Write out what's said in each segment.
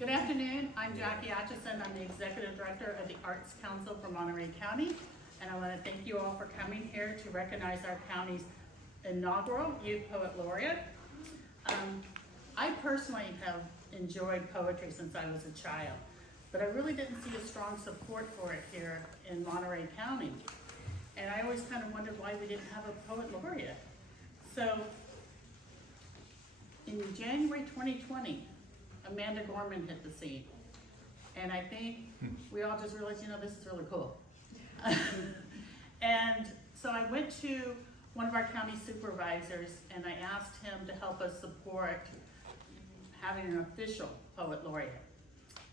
Good afternoon, I'm 𝒂𝒂𝒕𝒊𝒐𝒏�. I'm the Executive Director of the Arts Council for Monterey County, and I want to thank you all for coming here to recognize our county's inaugural Youth Poet Laureate. I personally have enjoyed poetry since I was a child, but I really didn't see a strong support for it here in Monterey County. And I always kind of wondered why we didn't have a poet laureate. So in January 2020, Amanda Gorman hit the scene. And I think we all just realized, this is really cool. And so I went to one of our county supervisors and I asked him to help us support having an official poet laureate.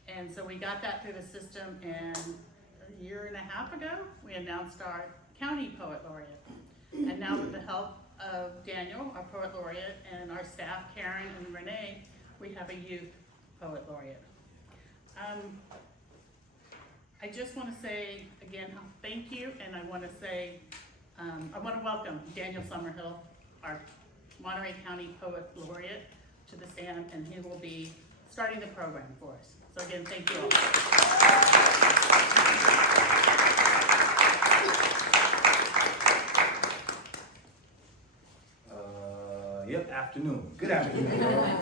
And so we got that through the system, and a year and a half ago, we announced our county poet laureate. And now with the help of Daniel, our poet laureate, and our staff, Karen and Renee, we have a youth poet laureate. I just want to say again, thank you, and I want to say, I want to welcome Daniel Summerhill, our Monterey County Poet Laureate, to the stand, and he will be starting the program for us. So again, thank you all. Yep, afternoon. Good afternoon.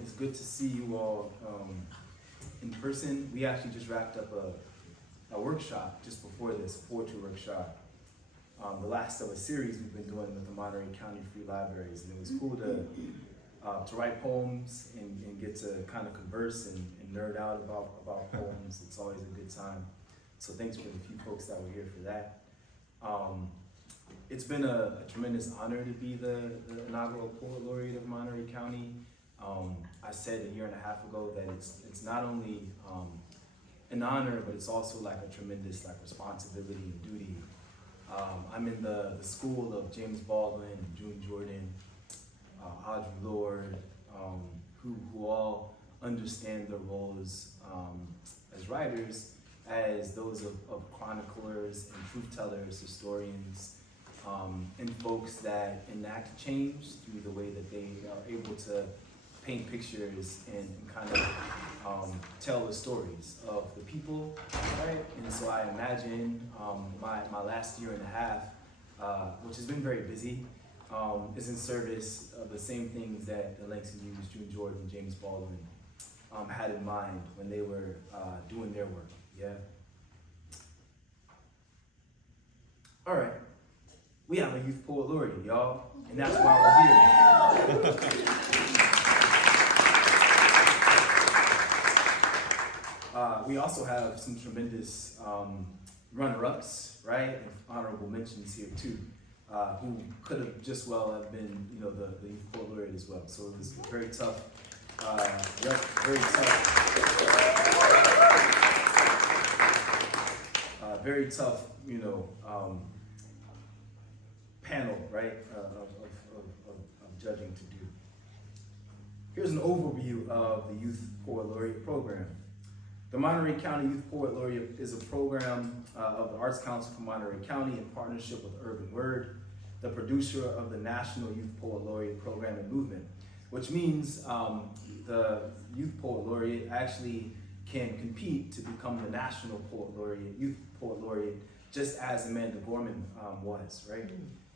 It's good to see you all in person. We actually just wrapped up a workshop just before this, a poetry workshop. The last of a series we've been doing with the Monterey County Free Libraries, and it was cool to write poems and get to kind of converse and nerd out about poems. It's always a good time. So thanks for the few folks that were here for that. It's been a tremendous honor to be the inaugural Poet Laureate of Monterey County. I said a year and a half ago that it's not only an honor, but it's also like a tremendous responsibility and duty. I'm in the school of James Baldwin, June Jordan, Audre Lorde, who all understand their roles as writers, as those of chroniclers and truth tellers, historians, and folks that enact change through the way that they are able to paint pictures and kind of tell the stories of the people, right? And so I imagine my last year and a half, which has been very busy, is in service of the same things that the Langston Hughes, June Jordan, and James Baldwin had in mind when they were doing their work, yeah? All right, we have a Youth Poet Laureate, y'all, and that's why we're here. We also have some tremendous runner-ups, right, and honorable mentions here too, who could have just well have been, the Youth Poet Laureate as well. So it was very tough, very tough, panel, right, of judging to do. Here's an overview of the Youth Poet Laureate program. The Monterey County Youth Poet Laureate is a program of the Arts Council for Monterey County in partnership with Urban Word, the producer of the National Youth Poet Laureate program and movement, which means the Youth Poet Laureate actually can compete to become the National Poet Laureate, Youth Poet Laureate, just as Amanda Gorman was, right?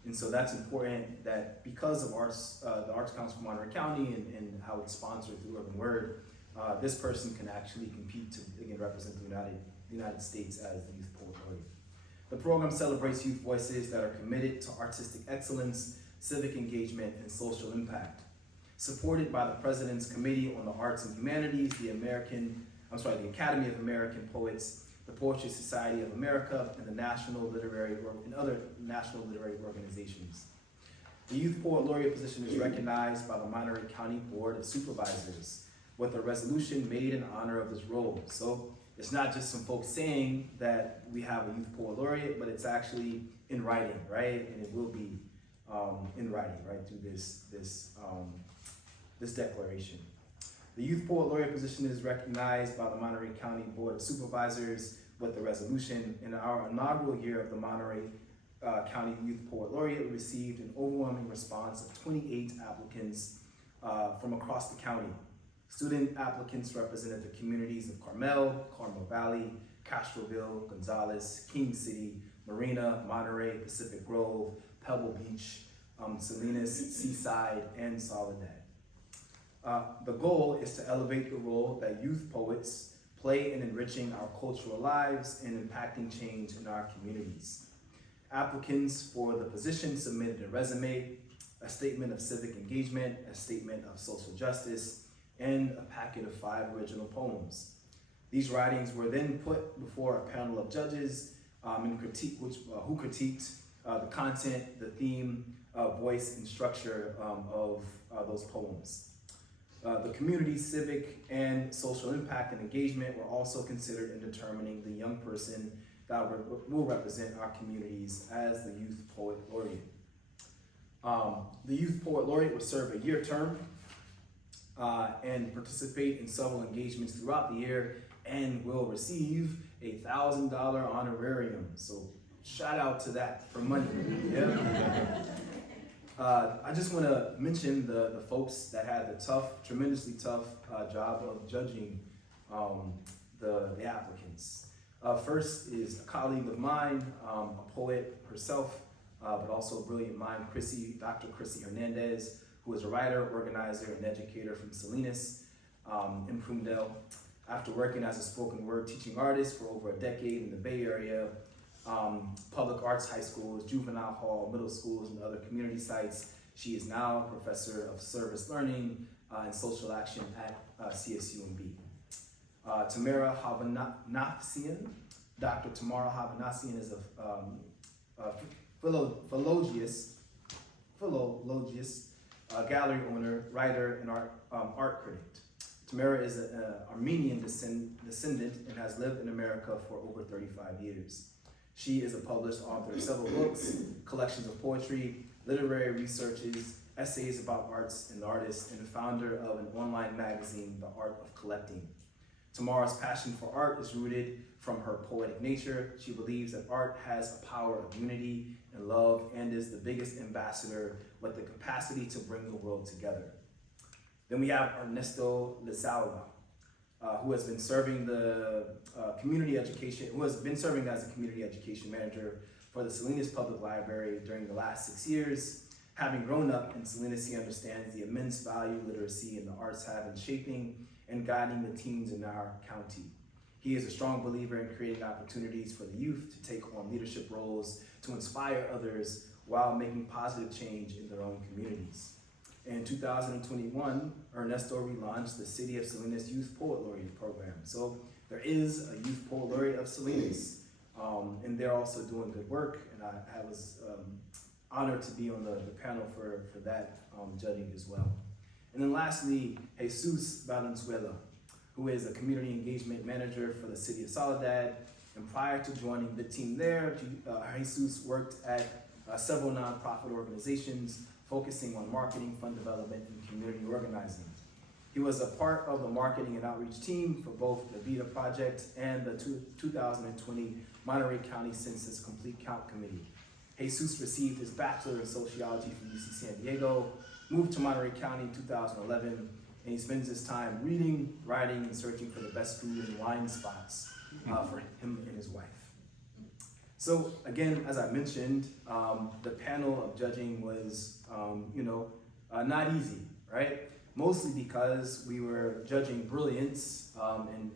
And so that's important that because of the Arts Council for Monterey County and how it's sponsored through Urban Word, this person can actually compete to, again, represent the United States as the Youth Poet Laureate. The program celebrates youth voices that are committed to artistic excellence, civic engagement, and social impact. Supported by the President's Committee on the Arts and Humanities, the Academy of American Poets, the Poetry Society of America, and the other national literary organizations. The Youth Poet Laureate position is recognized by the Monterey County Board of Supervisors with a resolution made in honor of this role. So it's not just some folks saying that we have a Youth Poet Laureate, but it's actually in writing, right? And it will be in writing, right, through this declaration. The Youth Poet Laureate position is recognized by the Monterey County Board of Supervisors with the resolution. In our inaugural year of the Monterey County Youth Poet Laureate, we received an overwhelming response of 28 applicants from across the county. Student applicants represented the communities of Carmel Valley, Castroville, Gonzales, King City, Marina, Monterey, Pacific Grove, Pebble Beach, Salinas, Seaside, and Soledad. The goal is to elevate the role that youth poets play in enriching our cultural lives and impacting change in our communities. Applicants for the position submitted a resume, a statement of civic engagement, a statement of social justice, and a packet of 5 original poems. These writings were then put before a panel of judges who critiqued the content, the theme, voice, and structure of those poems. The community's civic and social impact and engagement were also considered in determining the young person that will represent our communities as the Youth Poet Laureate. The Youth Poet Laureate will serve a year term and participate in several engagements throughout the year and will receive a $1,000 honorarium. So shout out to that for money. Yeah. I just want to mention the folks that had the tremendously tough job of judging the applicants. First is a colleague of mine, a poet herself, but also a brilliant mind, Dr. Chrissy Hernandez, who is a writer, organizer, and educator from Salinas in Prudell. After working as a spoken word teaching artist for over a decade in the Bay Area, public arts high schools, juvenile hall, middle schools, and other community sites, she is now a professor of service learning and social action at CSUMB. Tamara Havanasian, Dr. Tamara Havanasian is a philologist, gallery owner, writer, and art critic. Tamara is an Armenian descendant and has lived in America for over 35 years. She is a published author of several books, collections of poetry, literary researches, essays about arts and artists, and the founder of an online magazine, The Art of Collecting. Tamara's passion for art is rooted from her poetic nature. She believes that art has a power of unity and love and is the biggest ambassador with the capacity to bring the world together. Then we have Ernesto Lizalva, who has been serving as a community education manager for the Salinas Public Library during the last 6 years. Having grown up in Salinas, he understands the immense value literacy and the arts have in shaping and guiding the teens in our county. He is a strong believer in creating opportunities for the youth to take on leadership roles, to inspire others while making positive change in their own communities. In 2021, Ernesto relaunched the City of Salinas Youth Poet Laureate program. So there is a Youth Poet Laureate of Salinas, and they're also doing good work. And I was honored to be on the panel for that judging as well. And then lastly, 𝑺𝒉𝒂𝒕𝒊𝒐𝒏𝒔, who is a community engagement manager for the city of Soledad. And prior to joining the team there, Jesus worked at several nonprofit organizations focusing on marketing, fund development, and community organizing. He was a part of the marketing and outreach team for both the VITA project and the 2020 Monterey County Census Complete Count Committee. Jesus received his bachelor in sociology from UC San Diego, moved to Monterey County in 2011, and he spends his time reading, writing, and searching for the best food and wine spots for him and his wife. So again, as I mentioned, the panel of judging was, not easy, right? Mostly because we were judging brilliance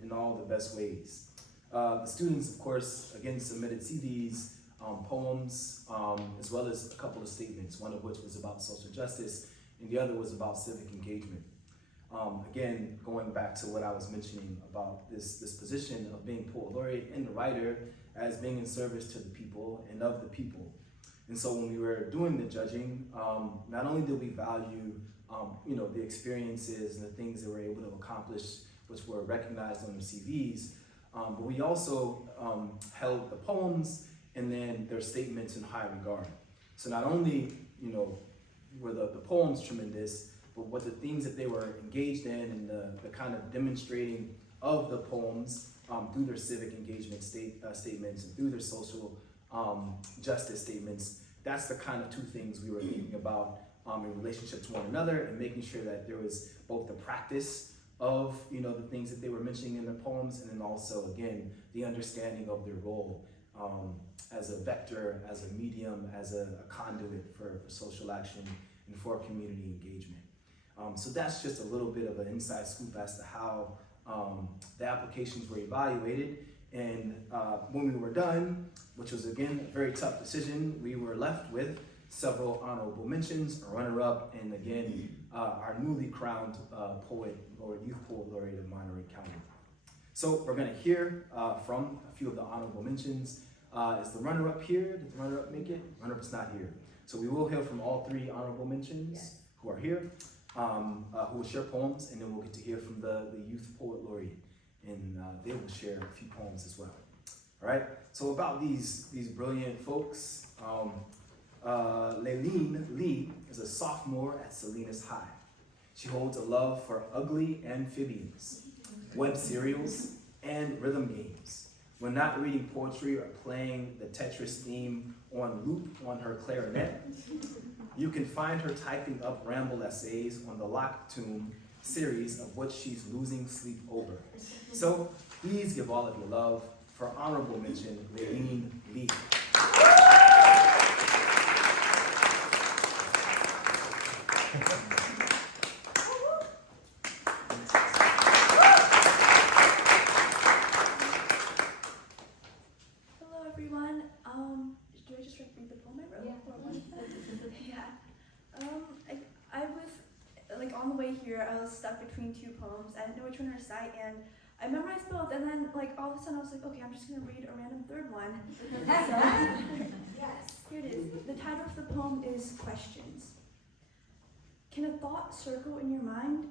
in all the best ways. The students, of course, again, submitted CVs, poems, as well as a couple of statements, one of which was about social justice, and the other was about civic engagement. Again, going back to what I was mentioning about this position of being poet laureate and the writer as being in service to the people and of the people. And so when we were doing the judging, not only did we value the experiences and the things that we were able to accomplish, which were recognized on their CVs, but we also held the poems and then their statements in high regard. So not only were the poems tremendous, but what the themes that they were engaged in and the kind of demonstrating of the poems through their civic engagement statements and through their social justice statements, that's the kind of two things we were thinking about in relationship to one another and making sure that there was both the practice of, you know, the things that they were mentioning in their poems, and then also, again, the understanding of their role as a vector, as a medium, as a conduit for social action and for community engagement. So that's just a little bit of an inside scoop as to how the applications were evaluated. And when we were done, which was again a very tough decision, we were left with several honorable mentions, a runner-up, and again, our newly crowned Youth Poet Laureate of Monterey County. So we're gonna hear from a few of the honorable mentions. Is the runner-up here? Did the runner-up make it? Runner-up's not here. So we will hear from all three honorable mentions who are here, who will share poems, and then we'll get to hear from the Youth Poet Laureate, and they will share a few poems as well. All right, so about these brilliant folks, Laylene Lee is a sophomore at Salinas High. She holds a love for ugly amphibians, web serials, and rhythm games. When not reading poetry or playing the Tetris theme on loop on her clarinet, you can find her typing up ramble essays on the Lock Tomb series of what she's losing sleep over. So please give all of your love for honorable mention, Laylene Lee. Hello everyone. Do I just read the poem I wrote? Yeah. I was like on the way here. I was stuck between two poems. I didn't know which one to recite, and I memorized both. And then like all of a sudden I was like, okay, I'm just gonna read a random third one. Yes, here it is. The title of the poem is Questions. Can a thought circle in your mind?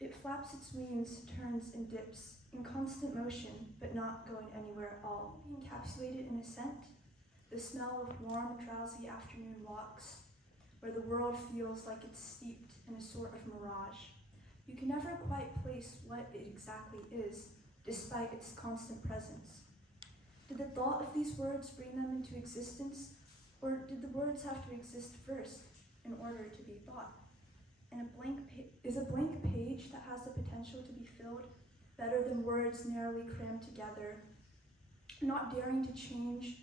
It flaps its wings, turns and dips, in constant motion, but not going anywhere at all, encapsulated in a scent, the smell of warm, drowsy afternoon walks, where the world feels like it's steeped in a sort of mirage. You can never quite place what it exactly is, despite its constant presence. Did the thought of these words bring them into existence, or did the words have to exist first in order to be thought? And is a blank page that has the potential to be filled better than words narrowly crammed together, not daring to change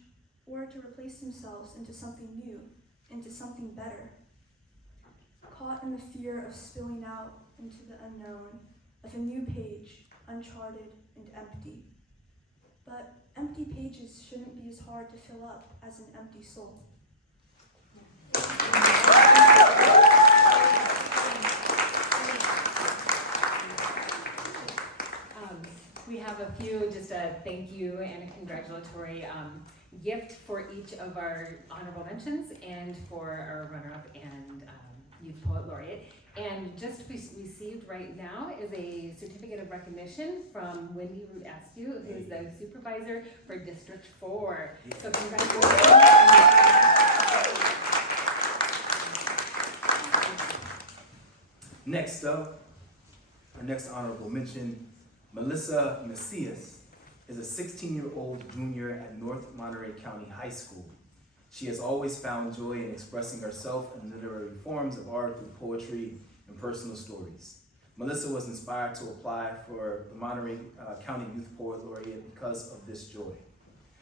or to replace themselves into something new, into something better? Caught in the fear of spilling out into the unknown, of a new page, uncharted and empty. But empty pages shouldn't be as hard to fill up as an empty soul. We have a few, just a thank you and a congratulatory gift for each of our honorable mentions and for our runner-up and Youth Poet Laureate. And just received right now is a certificate of recognition from Wendy Askew, who's the supervisor for District 4. So congratulations. Next up, our next honorable mention, Melissa Macias is a 16-year-old junior at North Monterey County High School. She has always found joy in expressing herself in literary forms of art through poetry and personal stories. Melissa was inspired to apply for the Monterey County Youth Poet Laureate because of this joy.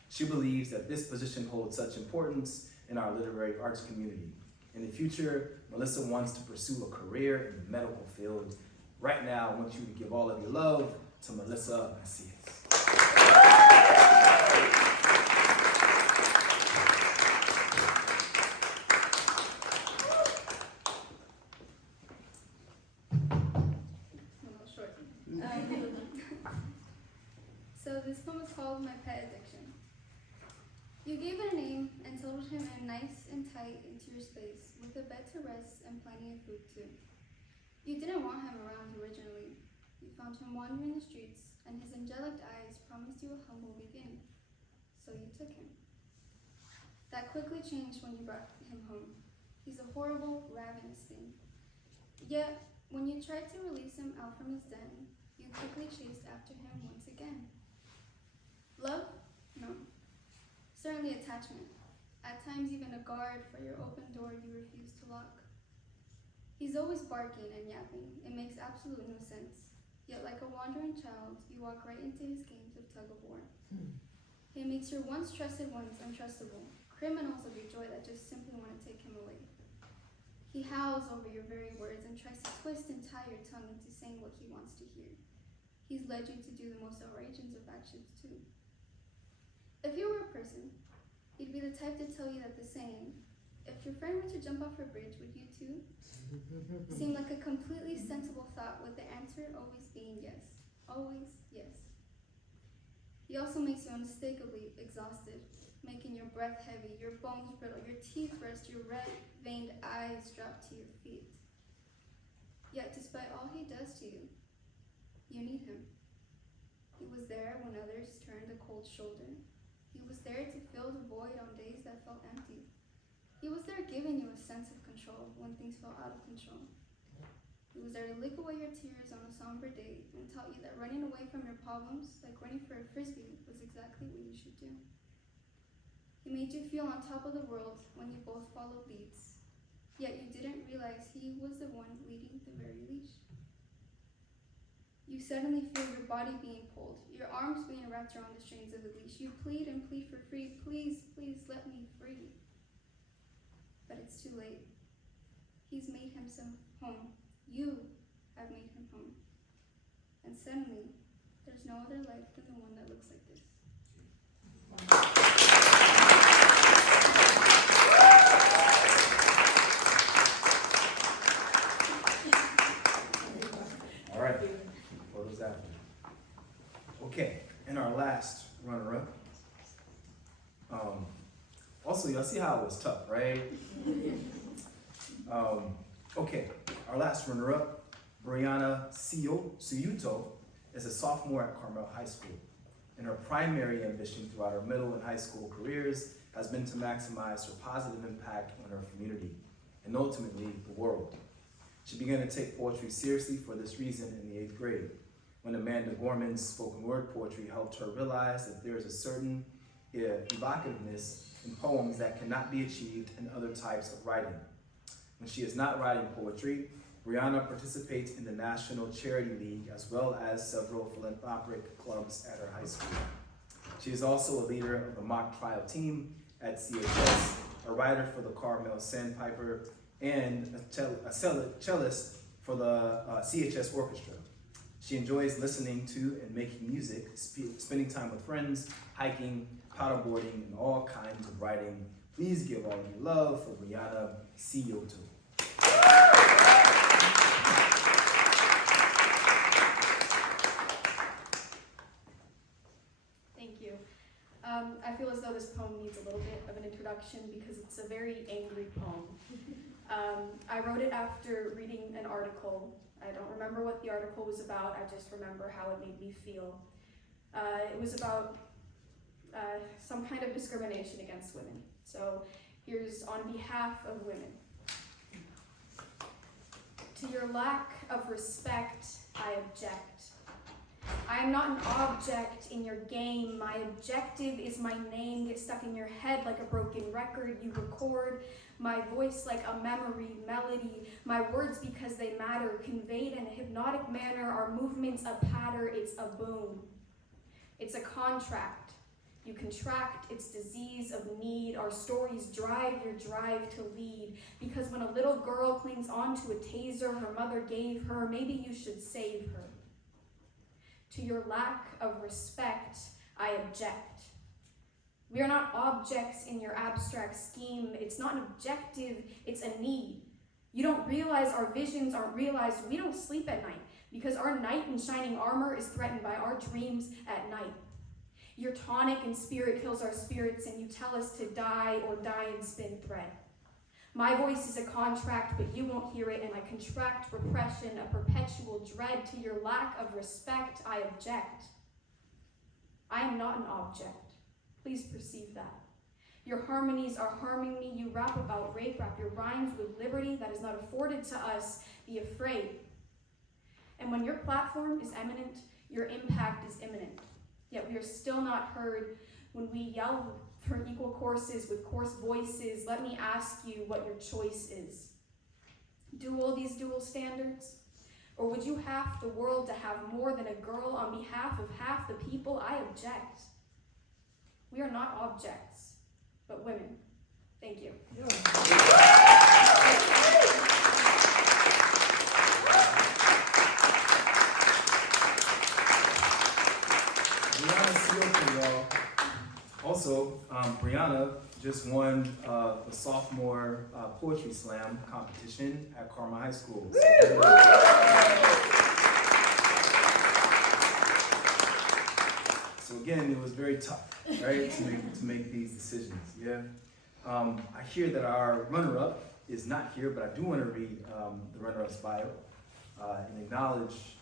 She believes that this position holds such importance in our literary arts community. In the future, Melissa wants to pursue a career in the medical field. Right now, I want you to give all of your love to Melissa Macias. So this poem is called My Pet Addiction. You gave it a name and settled him in nice and tight into your space with a bed to rest and plenty of food too. You didn't want him around originally. You found him wandering the streets, and his angelic eyes promised you a humble beginning. So you took him. That quickly changed when you brought him home. He's a horrible, ravenous thing. Yet, when you tried to release him out from his den, you quickly chased after him once again. Love? No. Certainly attachment. At times even a guard for your open door you refuse to lock. He's always barking and yapping. It makes absolute no sense. Yet like a wandering child, you walk right into his games of tug-of-war. He makes your once trusted ones untrustable, criminals of your joy that just simply want to take him away. He howls over your very words and tries to twist and tie your tongue into saying what he wants to hear. He's led you to do the most outrageous of actions too. If you were a person, he'd be the type to tell you that the saying, "If your friend were to jump off a bridge, would you too?" seemed like a completely sensible thought, with the answer always being yes. Always yes. He also makes you unmistakably exhausted, making your breath heavy, your bones brittle, your teeth rest, your red-veined eyes drop to your feet. Yet despite all he does to you, you need him. He was there when others turned a cold shoulder. He was there to fill the void on days that felt empty. He was there giving you a sense of control when things felt out of control. He was there to lick away your tears on a somber day and taught you that running away from your problems, like running for a frisbee, was exactly what you should do. He made you feel on top of the world when you both followed leads, yet you didn't realize he was the one leading the very leash. You suddenly feel your body being pulled, your arms being wrapped around the strings of the leash. You plead and plead for free. Please, please let me free. But it's too late. He's made himself home. You have made him home. And suddenly, there's no other life than the one that looks like this. All right, photos after. Okay, and our last runner-up. Also, y'all see how it was tough, right? Okay, our last runner-up, Marina Library, is a sophomore at Carmel High School, and her primary ambition throughout her middle and high school careers has been to maximize her positive impact on her community, and ultimately the world. She began to take poetry seriously for this reason in the 8th grade, when Amanda Gorman's spoken word poetry helped her realize that there is a certain evocativeness in poems that cannot be achieved in other types of writing. When she is not writing poetry, Brianna participates in the National Charity League as well as several philanthropic clubs at her high school. She is also a leader of the mock trial team at CHS, a writer for the Carmel Sandpiper, and a cellist for the CHS Orchestra. She enjoys listening to and making music, spending time with friends, hiking, paddleboarding, and all kinds of writing. Please give all of your love for Marina Library. Thank you. I feel as though this poem needs a little bit of an introduction because it's a very angry poem. I wrote it after reading an article. I don't remember what the article was about, I just remember how it made me feel. It was about some kind of discrimination against women. So here's on behalf of women. To your lack of respect, I object. I am not an object in your game. My objective is my name gets stuck in your head like a broken record. You record my voice like a memory, melody. My words, because they matter, conveyed in a hypnotic manner. Our movements a patter, it's a boom. It's a contract. You contract its disease of need. Our stories drive your drive to lead. Because when a little girl clings onto a taser her mother gave her, maybe you should save her. To your lack of respect, I object. We are not objects in your abstract scheme. It's not an objective, it's a need. You don't realize our visions aren't realized. We don't sleep at night because our knight in shining armor is threatened by our dreams at night. Your tonic and spirit kills our spirits, and you tell us to die or die and spin thread. My voice is a contract, but you won't hear it, and I contract repression, a perpetual dread. To your lack of respect, I object. I am not an object. Please perceive that. Your harmonies are harming me. You rap about rape, wrap your rhymes with liberty that is not afforded to us. Be afraid. And when your platform is eminent, your impact is imminent. Yet we are still not heard when we yell for equal courses with coarse voices. Let me ask you what your choice is. Do all these dual standards? Or would you have the world to have more than a girl on behalf of half the people? I object. We are not objects, but women. Thank you. Y'all. Also, Brianna just won the sophomore poetry slam competition at Carmel High School. So again, it was very tough, right, to make these decisions. Yeah. I hear that our runner-up is not here, but I do want to read the runner-up's bio and acknowledge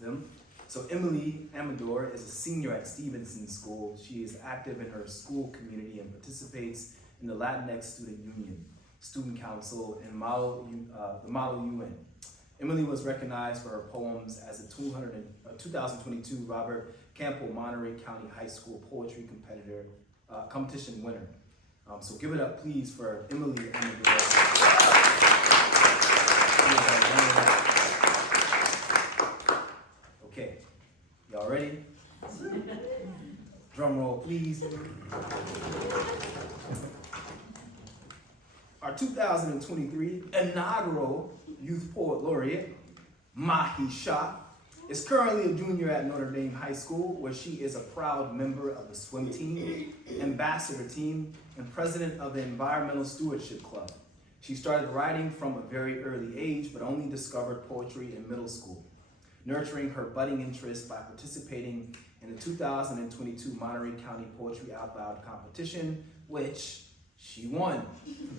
them. So Emily Amador is a senior at Stevenson School. She is active in her school community and participates in the Latinx Student Union, Student Council, and the Model UN. Emily was recognized for her poems as a 2022 Robert Campbell Monterey County High School Poetry Competition winner. So give it up, please, for Emily Amador. Okay, y'all ready? Drum roll, please. Our 2023 inaugural Youth Poet Laureate, Mahi Shah, is currently a junior at Notre Dame High School, where she is a proud member of the swim team, ambassador team, and president of the Environmental Stewardship Club. She started writing from a very early age, but only discovered poetry in middle school, nurturing her budding interest by participating in the 2022 Monterey County Poetry Out Loud competition, which she won.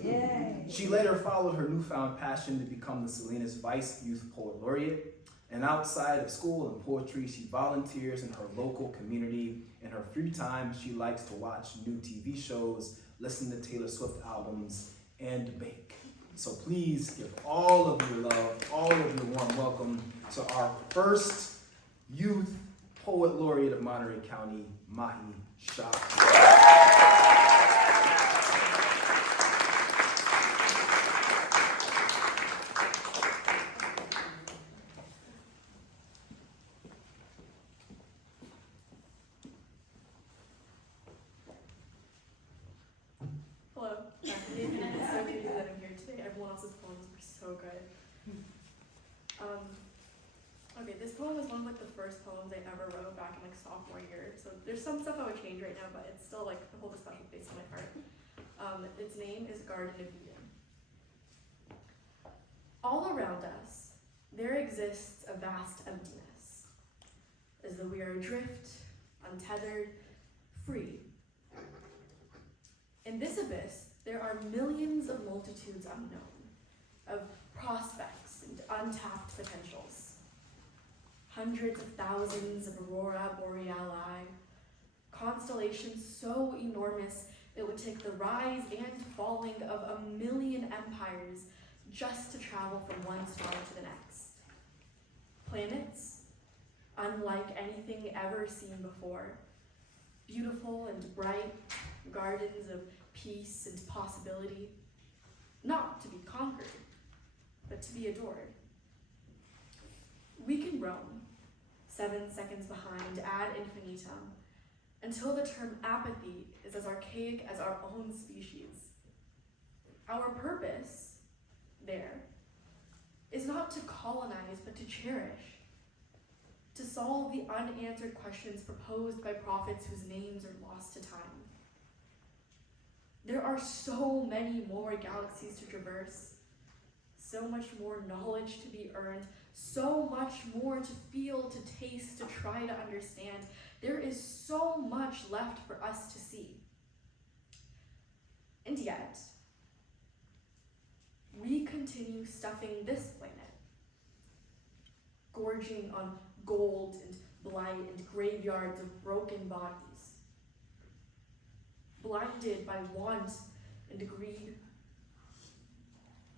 Yay. She later followed her newfound passion to become the Salinas Vice Youth Poet Laureate. And outside of school and poetry, she volunteers in her local community. In her free time, she likes to watch new TV shows, listen to Taylor Swift albums, and bake. So please give all of your love, all of your warm welcome to our first Youth Poet Laureate of Monterey County, Mahi Shah. Hello. It's so easy that I'm here today. Everyone else's poems were so good. Okay, this poem was one of the first poems I ever wrote back in sophomore year. So there's some stuff I would change right now, but it's still it holds a special place in my heart. Its name is Garden of Eden. All around us, there exists a vast emptiness, as though we are adrift, untethered, free. In this abyss, there are millions of multitudes unknown, of prospects and untapped potentials. Hundreds of thousands of aurora boreali, constellations so enormous it would take the rise and falling of a million empires just to travel from one star to the next. Planets, unlike anything ever seen before, beautiful and bright, gardens of peace and possibility, not to be conquered, but to be adored. We can roam, 7 seconds behind ad infinitum, until the term apathy is as archaic as our own species. Our purpose there is not to colonize, but to cherish, to solve the unanswered questions proposed by prophets whose names are lost to time. There are so many more galaxies to traverse, so much more knowledge to be earned, so much more to feel, to taste, to try to understand. There is so much left for us to see. And yet, we continue stuffing this planet, gorging on gold and blight and graveyards of broken bodies, blinded by want and greed,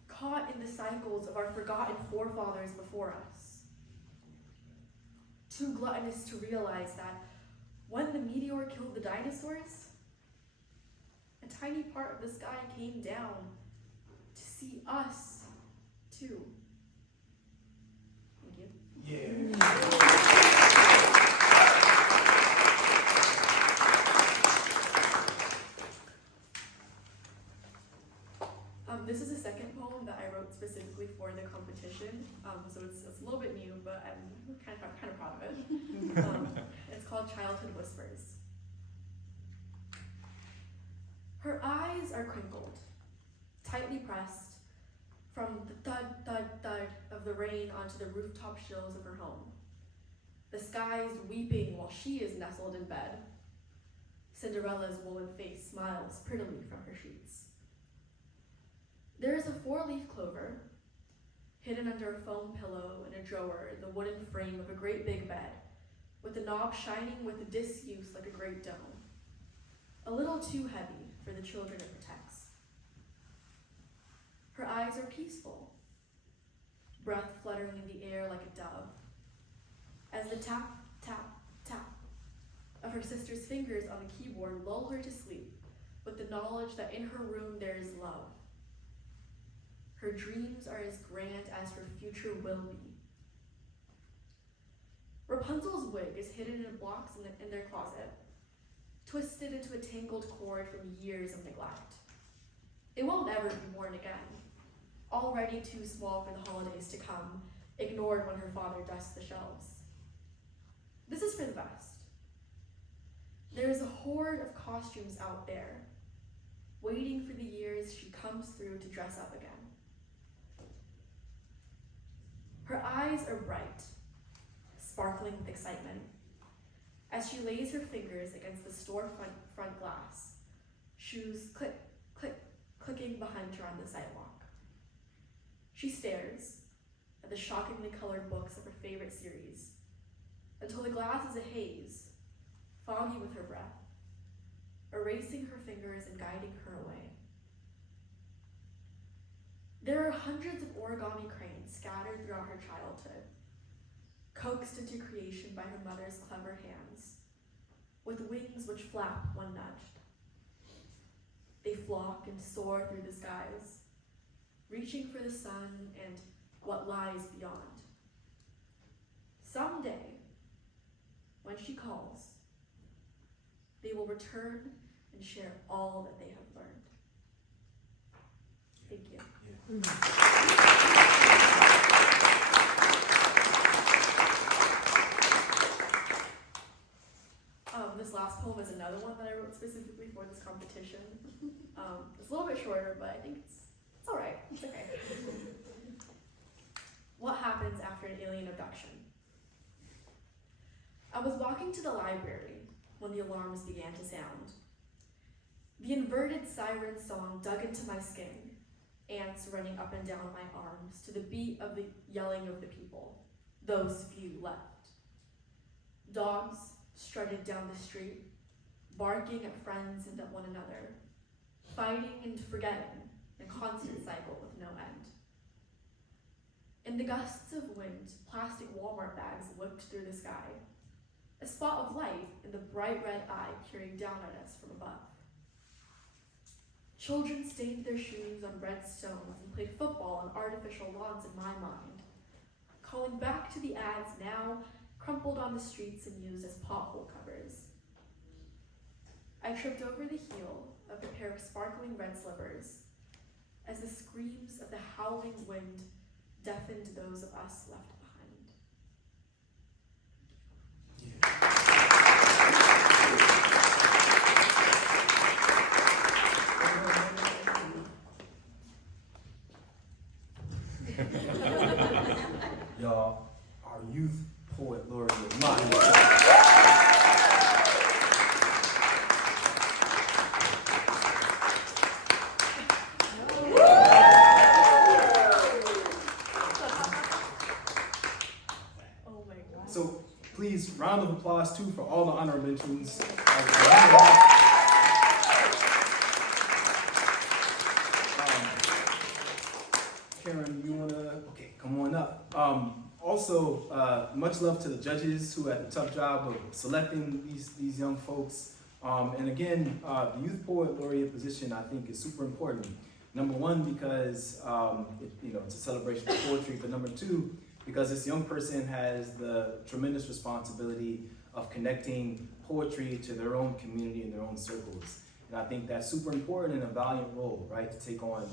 caught in the cycles of our forgotten forefathers before us, too gluttonous to realize that when the meteor killed the dinosaurs, a tiny part of the sky came down to see us, 2. Thank you. Yeah. This is a second poem that I wrote specifically for the competition, so it's a little bit new, but I'm kind of proud of it. It's called Childhood Whispers. Her eyes are crinkled, tightly pressed, from the thud, thud, thud of the rain onto the rooftop shills of her home. The sky is weeping while she is nestled in bed. Cinderella's woolen face smiles prettily from her sheets. There is a 4-leaf clover, hidden under a foam pillow in a drawer in the wooden frame of a great big bed, with the knob shining with a disuse like a great dome. A little too heavy for the children it protects. Her eyes are peaceful, breath fluttering in the air like a dove, as the tap, tap, tap of her sister's fingers on the keyboard lull her to sleep with the knowledge that in her room there is love. Her dreams are as grand as her future will be. Rapunzel's wig is hidden in blocks in their closet, twisted into a tangled cord from years of neglect. It won't ever be worn again, already too small for the holidays to come, ignored when her father dusts the shelves. This is for the best. There is a horde of costumes out there, waiting for the years she comes through to dress up again. Her eyes are bright, sparkling with excitement, as she lays her fingers against the storefront front glass, shoes click, click, clicking behind her on the sidewalk. She stares at the shockingly colored books of her favorite series, until the glass is a haze, foggy with her breath, erasing her fingers and guiding her away. There are hundreds of origami cranes scattered throughout her childhood, coaxed into creation by her mother's clever hands, with wings which flap when nudged. They flock and soar through the skies, reaching for the sun and what lies beyond. Someday, when she calls, they will return and share all that they have learned. Thank you. This last poem is another one that I wrote specifically for this competition. It's a little bit shorter, but I think it's all right. It's okay. What happens after an alien abduction? I was walking to the library when the alarms began to sound. The inverted siren song dug into my skin, ants running up and down my arms to the beat of the yelling of the people, those few left. Dogs strutted down the street, barking at friends and at one another, fighting and forgetting, a constant cycle with no end. In the gusts of wind, plastic Walmart bags whipped through the sky, a spot of light in the bright red eye peering down at us from above. Children stained their shoes on red stones and played football on artificial lawns in my mind, calling back to the ads now crumpled on the streets and used as pothole covers. I tripped over the heel of a pair of sparkling red slippers as the screams of the howling wind deafened those of us left behind. Y'all, our youth poet laureate, Mahi. So please, round of applause too for all the honorable mentions. Karen, you wanna, okay, come on up. Also, much love to the judges who had the tough job of selecting these young folks. And again, the Youth Poet Laureate position I think is super important. Number one, because it's a celebration of poetry, but number two, because this young person has the tremendous responsibility of connecting poetry to their own community and their own circles. And I think that's super important and a valiant role, right, to take on,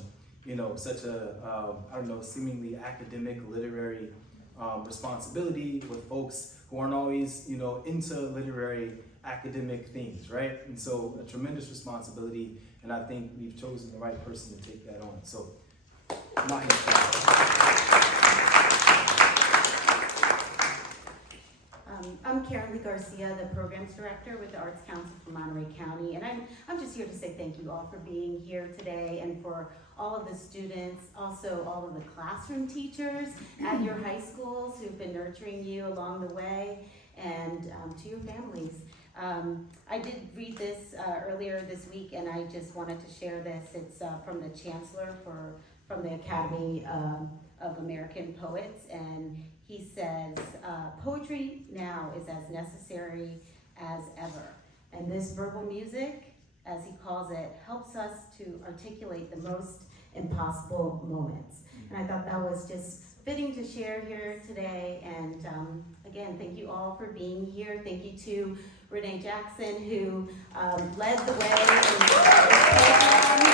such a, seemingly academic, literary responsibility with folks who aren't always, into literary academic themes, right? And so a tremendous responsibility, and I think we've chosen the right person to take that on. So, Mahi. I'm Karen Lee Garcia, the Programs Director with the Arts Council for Monterey County, and I'm just here to say thank you all for being here today, and for all of the students, also all of the classroom teachers at your high schools who've been nurturing you along the way, and to your families. I did read this earlier this week, and I just wanted to share this. It's from the Chancellor from the Academy of American Poets, and he says, poetry now is as necessary as ever. And this verbal music, as he calls it, helps us to articulate the most impossible moments. And I thought that was just fitting to share here today. And again, thank you all for being here. Thank you to Renee Jackson, who led the way in this program.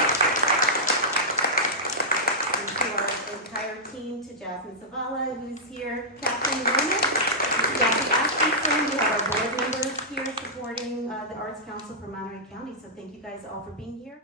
Entire team, to 𝑺𝒉𝒂𝒕𝒊𝒐𝒏𝒔, who's here captaining the women, to Jackie Atkinson. We have our board members here supporting the Arts Council for Monterey County. So thank you guys all for being here.